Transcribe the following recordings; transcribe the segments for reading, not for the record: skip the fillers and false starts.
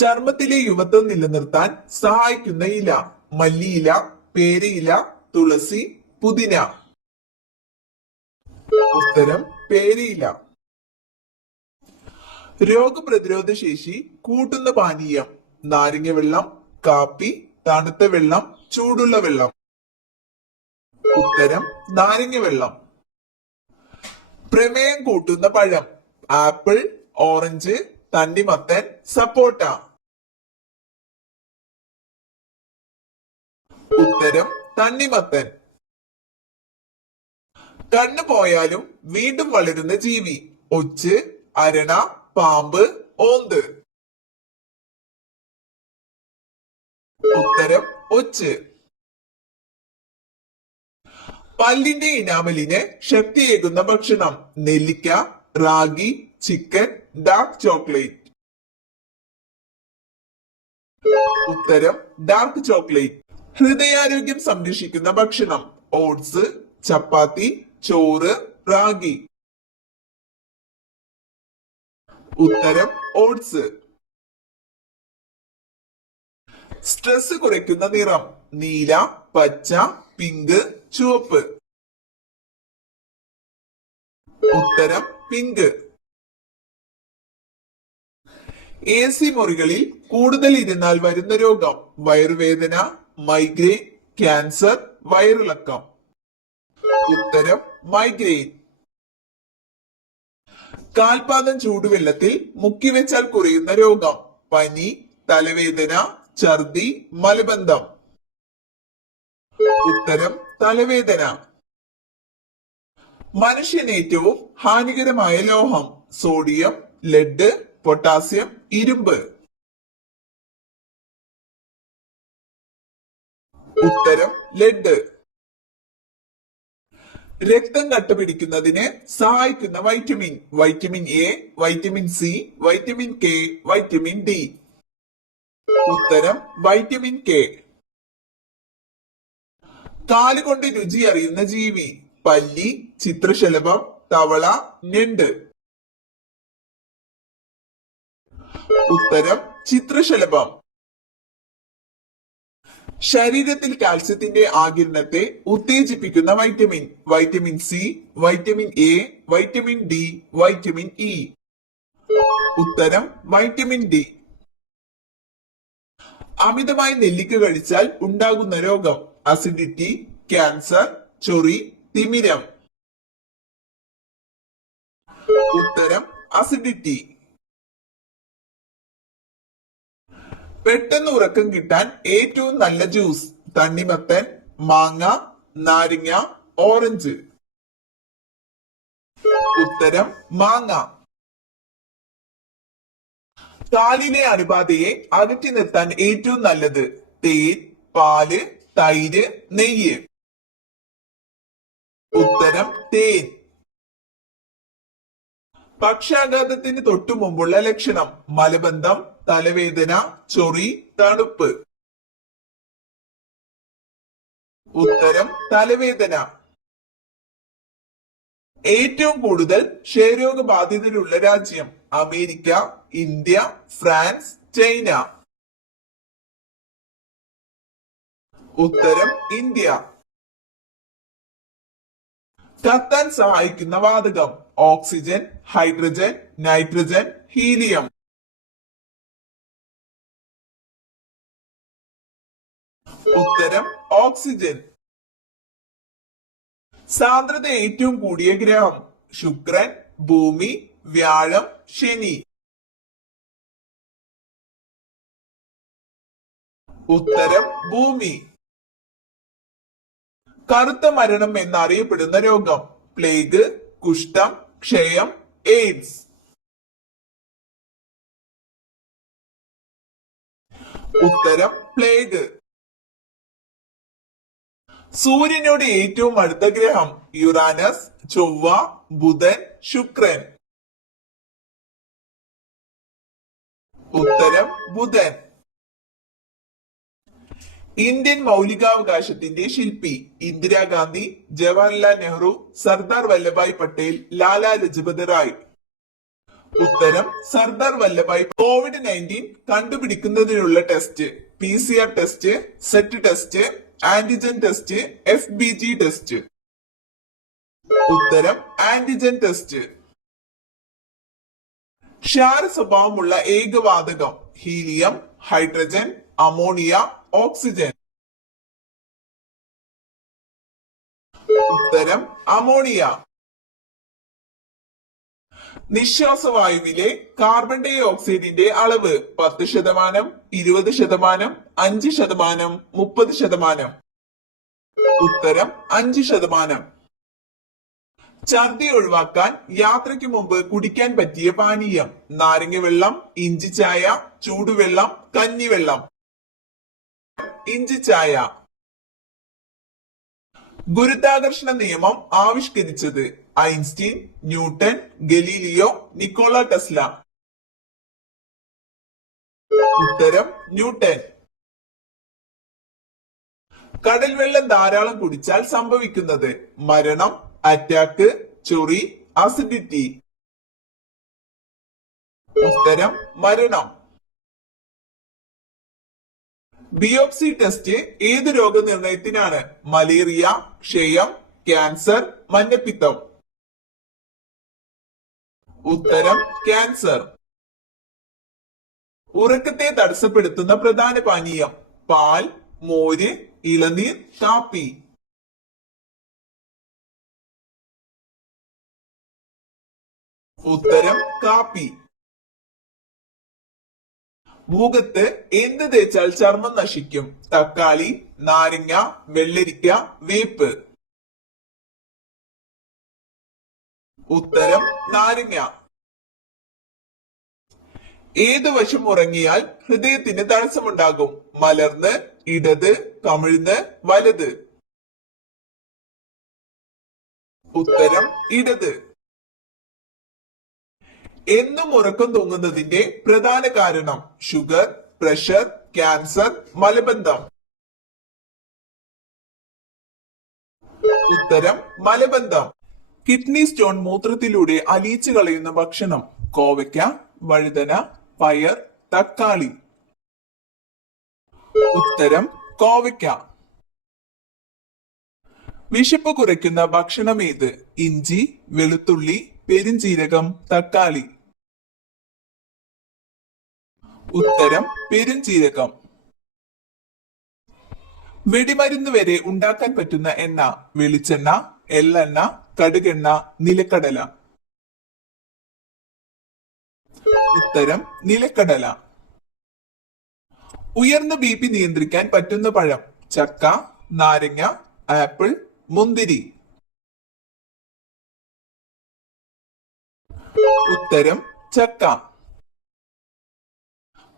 ചർമ്മത്തിലെ യുവത്വം നിലനിർത്താൻ സഹായിക്കുന്ന ഇല: മല്ലിയില, പേരയില, തുളസി, പുതിന. ഉത്തരം പേരയില. രോഗപ്രതിരോധ ശേഷി കൂട്ടുന്ന പാനീയം: നാരങ്ങ വെള്ളം, കാപ്പി, തണുത്ത വെള്ളം, ചൂടുള്ള വെള്ളം. ഉത്തരം നാരങ്ങ വെള്ളം. പ്രമേയം കൂട്ടുന്ന പഴം: ആപ്പിൾ, ഓറഞ്ച്, തണ്ണിമത്തൻ, സപ്പോട്ട. ഉത്തരം തണ്ണിമത്തൻ. കണ്ണു പോയാലും വീണ്ടും വളരുന്ന ജീവി: ഒച്ച്, അരണ, പാമ്പ്, ഓന്ത്. ഉത്തരം ഒച്ച്. പല്ലിന്റെ ഇനാമലിന് ശക്തിയേകുന്ന ഭക്ഷണം: നെല്ലിക്ക, റാഗി, ചിക്കൻ, ഡാർക്ക് ചോക്ലേറ്റ്. ഉത്തരം ഡാർക്ക് ചോക്ലേറ്റ്. ഹൃദയാരോഗ്യം സംരക്ഷിക്കുന്ന ഭക്ഷണം: ഓട്സ്, ചപ്പാത്തി, ചോറ്, റാഗി. ഉത്തരം ഓട്സ്. സ്ട്രെസ് കുറയ്ക്കുന്ന നിറം: നീല, പച്ച, പിങ്ക്, ചുവപ്പ്. ഉത്തരം പിങ്ക്. AC മുറികളിൽ കൂടുതൽ ഇരുന്നാൽ വരുന്ന രോഗം: വയറുവേദന, മൈഗ്രെയിൻ, ക്യാൻസർ, വയറിളക്കം. ഉത്തരം മൈഗ്രെയിൻ. കാൽപാദം ചൂടുവെള്ളത്തിൽ മുക്കിവെച്ചാൽ കുറയുന്ന രോഗം: പനി, തലവേദന, ഛർദി, മലബന്ധം. ഉത്തരം തലവേദന. മനുഷ്യന് ഏറ്റവും ഹാനികരമായ ലോഹം: സോഡിയം, ലെഡ്, പൊട്ടാസ്യം, ഇരുമ്പ്. ഉത്തരം ലെഡ്. രക്തം കട്ടപിടിക്കുന്നതിന് സഹായിക്കുന്ന vitamin: vitamin A, vitamin C, vitamin K, vitamin D. ഉത്തരം വൈറ്റമിൻ കെ. കാലുകൊണ്ട് രുചി അറിയുന്ന ജീവി: പല്ലി, ചിത്രശലഭം, തവള, ഞണ്ട്. ഉത്തരം ചിത്രശലഭം. ശരീരത്തിൽ കാൽസ്യത്തിന്റെ ആഗിരണത്തെ ഉത്തേജിപ്പിക്കുന്ന vitamin: vitamin C, vitamin A, vitamin D, vitamin E. ഉത്തരം വൈറ്റമിൻ ഡി. അമിതമായി നെല്ലിക്ക കഴിച്ചാൽ ഉണ്ടാകുന്ന രോഗം: അസിഡിറ്റി, ക്യാൻസർ, ചൊറി, തിമിരം. ഉത്തരം അസിഡിറ്റി. പെട്ടെന്ന് ഉറക്കം കിട്ടാൻ ഏറ്റവും നല്ല ജ്യൂസ്: തണ്ണിമത്തൻ, മാങ്ങ, നാരങ്ങ, ഓറഞ്ച്. ഉത്തരം മാങ്ങ. കാലിലെ അണുബാധയെ അകറ്റി നിർത്താൻ ഏറ്റവും നല്ലത്: തേൻ, പാല്, തൈര്, നെയ്യ്. ഉത്തരം തേൻ. പക്ഷാഘാതത്തിന് തൊട്ടു മുമ്പുള്ള ലക്ഷണം: മലബന്ധം, തലവേദന, ചൊറി, തണുപ്പ്. ഉത്തരം തലവേദന. ഏറ്റവും കൂടുതൽ ക്ഷയരോഗബാധിതരുള്ള രാജ്യം: അമേരിക്ക, ഇന്ത്യ, ഫ്രാൻസ്, ചൈന. ഉത്തരം ഇന്ത്യ. കത്താൻ സഹായിക്കുന്ന വാതകം: ഓക്സിജൻ, ഹൈഡ്രജൻ, നൈട്രജൻ, ഹീലിയം. ഉത്തരം ഓക്സിജൻ. സാന്ദ്രത ഏറ്റവും കൂടിയ ഗ്രഹം: ശുക്രൻ, ഭൂമി, വ്യാഴം, ശനി. ഉത്തരം ഭൂമി. കറുത്ത മരണം എന്നറിയപ്പെടുന്ന രോഗം: പ്ലേഗ്, കുഷ്ഠം, ക്ഷയം, എയ്ഡ്സ്. ഉത്തരം പ്ലേഗ്. സൂര്യനോട് ഏറ്റവും അടുത്ത ഗ്രഹം: യുറാനസ്, ചൊവ്വ, ബുധൻ, ശുക്രൻ. ഉത്തരം ബുധൻ. ഇന്ത്യൻ മൗലികാവകാശത്തിന്റെ ശില്പി: ഇന്ദിരാഗാന്ധി, ജവഹർലാൽ നെഹ്റു, സർദാർ വല്ലഭായ് പട്ടേൽ, ലാലാ ലജ്പത് റായ്. ഉത്തരം സർദാർ വല്ലഭായ്. COVID-19 കണ്ടുപിടിക്കുന്നതിനുള്ള test PCR test, set test, antigen test, FBG test. ഉത്തരം ആന്റിജൻ ടെസ്റ്റ്. ക്ഷാര സ്വഭാവമുള്ള ഏകവാതകം ഹീലിയം, ഹൈഡ്രജൻ, അമോണിയ, ഓക്സിജൻ. ഉത്തരം അമോണിയ. നിശ്വാസവായുവിലെ കാർബൺ ഡൈ ഓക്സൈഡിന്റെ അളവ് 10%, 20%, 5%, 30%. ഉത്തരം 5%. ഛർദി ഒഴിവാക്കാൻ യാത്രയ്ക്ക് മുമ്പ് കുടിക്കാൻ പറ്റിയ പാനീയം നാരങ്ങ വെള്ളം, ഇഞ്ചി ചായ, ചൂടുവെള്ളം, കഞ്ഞിവെള്ളം. ഇഞ്ചി ചായ. ഗുരുത്വാകർഷണ നിയമം ആവിഷ്കരിച്ചത് Einstein, Newton, Galileo, Nikola Tesla. ഉത്തരം ന്യൂട്ടൺ. കടൽ വെള്ളം ധാരാളം കുടിച്ചാൽ സംഭവിക്കുന്നത് മരണം, അറ്റാക്ക്, ചൊറി, അസിഡിറ്റി. ഉത്തരം മരണം. ബിയോപ്സി ടെസ്റ്റ് ഏത് രോഗനിർണയത്തിനാണ്? മലേറിയ, ക്ഷയം, ക്യാൻസർ, മഞ്ഞപ്പിത്തം. ഉത്തരം ക്യാൻസർ. ഉറക്കത്തെ തടസ്സപ്പെടുത്തുന്ന പ്രധാന പാനീയം പാൽ, മോര്, ഇളനീർ, കാപ്പി. ഉത്തരം കാപ്പി. മുഖത്ത് എന്ത് തേച്ചാൽ ചർമ്മം നശിക്കും? തക്കാളി, നാരങ്ങ, വെള്ളരിക്ക, വേപ്പ്. ഉത്തരം നാരങ്ങ. ഏതു വശം ഉറങ്ങിയാൽ ഹൃദയത്തിന് തടസ്സമുണ്ടാകും? മലർന്ന്, ഇടത്, കമിഴ്ന്ന്, വലത്. ഉത്തരം ഇടത്. എന്നും ഉറക്കം തൂങ്ങുന്നതിന്റെ പ്രധാന കാരണം ഷുഗർ, പ്രഷർ, ക്യാൻസർ, മലബന്ധം. ഉത്തരം മലബന്ധം. കിഡ്നി സ്റ്റോൺ മൂത്രത്തിലൂടെ അലിയിച്ചു കളയുന്ന ഭക്ഷണം കോവയ്ക്ക, വഴുതന, പയർ, തക്കാളി. ഉത്തരം കോവയ്ക്ക. വിശപ്പ് കുറയ്ക്കുന്ന ഭക്ഷണം ഏത്? ഇഞ്ചി, വെളുത്തുള്ളി, പെരിഞ്ചീരകം, തക്കാളി. ഉത്തരം പെരിഞ്ചീരകം. വെടിമരുന്ന് വരെ ഉണ്ടാക്കാൻ പറ്റുന്ന എണ്ണ വെളിച്ചെണ്ണ, എള്ളെണ്ണ, കടുകെണ്ണ, നിലക്കടല. ഉത്തരം നിലക്കടല. ഉയർന്ന BP നിയന്ത്രിക്കാൻ പറ്റുന്ന പഴം ചക്ക, നാരങ്ങ, ആപ്പിൾ, മുന്തിരി. ഉത്തരം ചക്ക.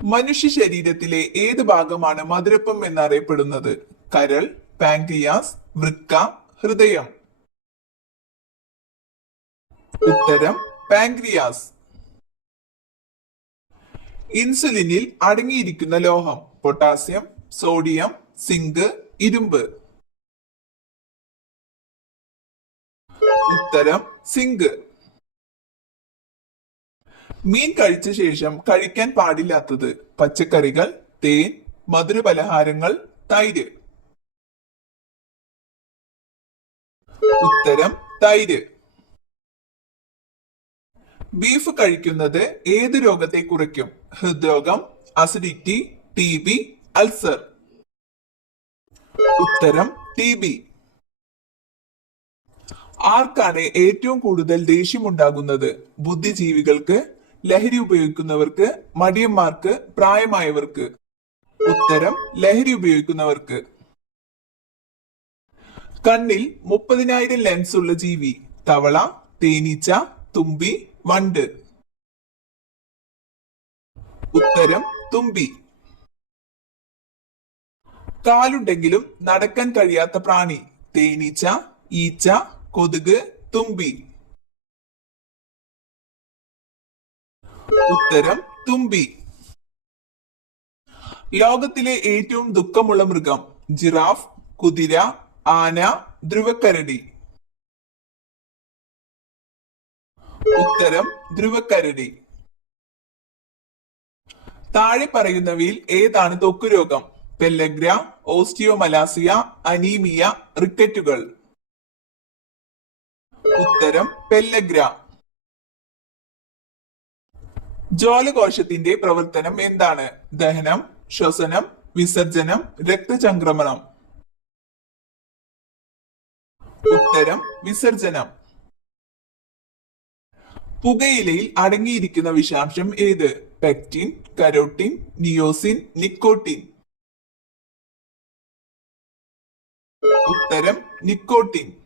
മനുഷ്യ ശരീരത്തിലെ ഏത് ഭാഗമാണ് മധുരപ്പം എന്നറിയപ്പെടുന്നത്? കരൾ, പാൻക്രിയാസ്, വൃക്ക, ഹൃദയം. ഉത്തരം പാൻക്രിയാസ്. ഇൻസുലിനിൽ അടങ്ങിയിരിക്കുന്ന ലോഹം പൊട്ടാസ്യം, സോഡിയം, സിങ്ക്, ഇരുമ്പ്. ഉത്തരം സിങ്ക്. മീൻ കഴിച്ച ശേഷം കഴിക്കാൻ പാടില്ലാത്തത് പച്ചക്കറികൾ, തേൻ, മധുരപലഹാരങ്ങൾ, തൈര്. ഉത്തരം തൈര്. ബീഫ് കഴിക്കുന്നത് ഏത് രോഗത്തെ കുറയ്ക്കും? ഹൃദ്രോഗം, അസിഡിറ്റി, TB, അൾസർ. ഉത്തരം TB. ആർക്കാണ് ഏറ്റവും കൂടുതൽ ദേഷ്യമുണ്ടാകുന്നത്? ബുദ്ധിജീവികൾക്ക്, ലഹരി ഉപയോഗിക്കുന്നവർക്ക്, മടിയന്മാർക്ക്, പ്രായമായവർക്ക്. ഉത്തരം ലഹരി ഉപയോഗിക്കുന്നവർക്ക്. കണ്ണിൽ 30,000 ലെൻസ് ഉള്ള ജീവി തവള, തേനീച്ച, തുമ്പി, വണ്ട്. ഉത്തരം തുമ്പി. കാലുണ്ടെങ്കിലും നടക്കാൻ കഴിയാത്ത പ്രാണി തേനീച്ച, ഈച്ച, കൊതുക്, തുമ്പി. ഉത്തരം തുമ്പി. ലോകത്തിലെ ഏറ്റവും ദുഃഖമുള്ള മൃഗം ജിറാഫ്, കുതിര, ആന, ധ്രുവക്കരടി. ഉത്തരം ധ്രുവക്കരടി. താഴെ പറയുന്നവയിൽ ഏതാണ് ത്വക്ക് രോഗം? പെല്ലഗ്ര, ഓസ്റ്റിയോമലാസിയ, അനീമിയ, റിക്കറ്റുകൾ. ഉത്തരം പെല്ലഗ്ര. ജ്വാലകോശത്തിന്റെ പ്രവർത്തനം എന്താണ്? ദഹനം, ശ്വസനം, വിസർജനം, രക്തചംക്രമണം. ഉത്തരം വിസർജനം. പുകയിലയിൽ അടങ്ങിയിരിക്കുന്ന വിഷാംശം ഏത്? Pectin, carotene, niacin, nicotine. ഉത്തരം നിക്കോട്ടിൻ.